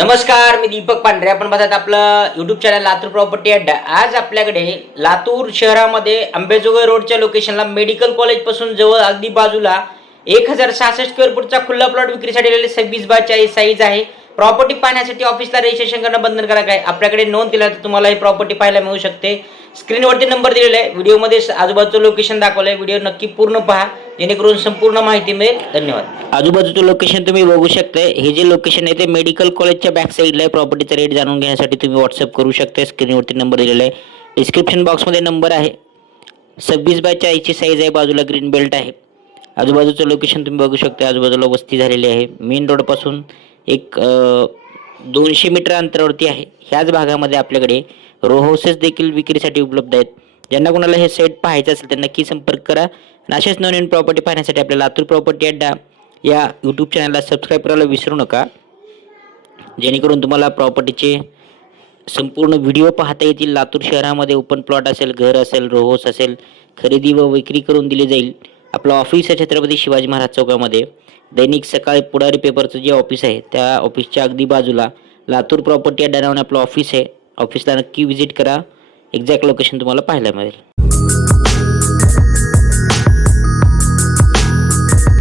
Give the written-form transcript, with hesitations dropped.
नमस्कार, मी दीपक पांढरे. आपण बघत आपलं यूट्यूब चॅनल लातूर प्रॉपर्टी अड्डा. आज आपल्याकडे लातूर शहरामध्ये अंबेजोगाई रोडच्या लोकेशनला मेडिकल कॉलेज पासून जवळ अगदी बाजूला 1066 स्क्वेअर फूटचा खुला प्लॉट विक्रीसाठी आलेले 26/40 साईज आहे. प्रॉपर्टी पाहण्यासाठी ऑफिसला रजिस्ट्रेशन करणं बंधनकारक आहे. आपल्याकडे नोंद केला तर तुम्हाला ही प्रॉपर्टी पाहायला मिळू शकते. स्क्रीनवरती नंबर दिलेला आहे. व्हिडिओमध्ये आजूबाजूचं लोकेशन दाखवलंय. व्हिडिओ नक्की पूर्ण पहा जेणेकरून संपूर्ण माहिती मिळेल. धन्यवाद. आजूबाजूचं लोकेशन तुम्ही बघू शकता. हे जे लोकेशन आहे ते मेडिकल कॉलेजच्या बॅक साईडला आहे. प्रॉपर्टीचा रेट जाणून घेण्यासाठी तुम्ही व्हॉट्सअप करू शकता. स्क्रीनवरती नंबर दिलेला आहे. डिस्क्रिप्शन बॉक्समध्ये नंबर आहे. 26/40 साईज आहे. बाजूला ग्रीन बेल्ट आहे. आजूबाजूचं लोकेशन तुम्ही बघू शकता. आजूबाजूला वस्ती झालेली आहे. मेन रोडपासून एक 200 मीटर अंतरावरती आहे. ह्याच भागामध्ये आपल्याकडे रो हाऊसेस देखील विक्रीसाठी उपलब्ध आहेत. ज्यांना कोणाला हे साईट पाहायचं असेल तर नक्की संपर्क करा. आणि अशाच नवीन प्रॉपर्टी पाहण्यासाठी आपल्या लातूर प्रॉपर्टी अड्डा या यूट्यूब चॅनलला सबस्क्राईब करायला विसरू नका, जेणेकरून तुम्हाला प्रॉपर्टीचे संपूर्ण व्हिडिओ पाहता येतील. लातूर शहरामध्ये ओपन प्लॉट असेल, घर असेल, रो हाऊस असेल, खरेदी व विक्री करून दिली जाईल. आपलं ऑफिस आहे छत्रपती शिवाजी महाराज चौकामध्ये. दैनिक सकाळी पुढारी पेपरचं जे ऑफिस आहे त्या ऑफिसच्या अगदी बाजूला लातूर प्रॉपर्टी अड्डा नावाने आपलं ऑफिस आहे. ऑफिसला नक्की व्हिजिट करा. एक्झॅक्ट लोकेशन तुम्हाला पाहायला मिळेल.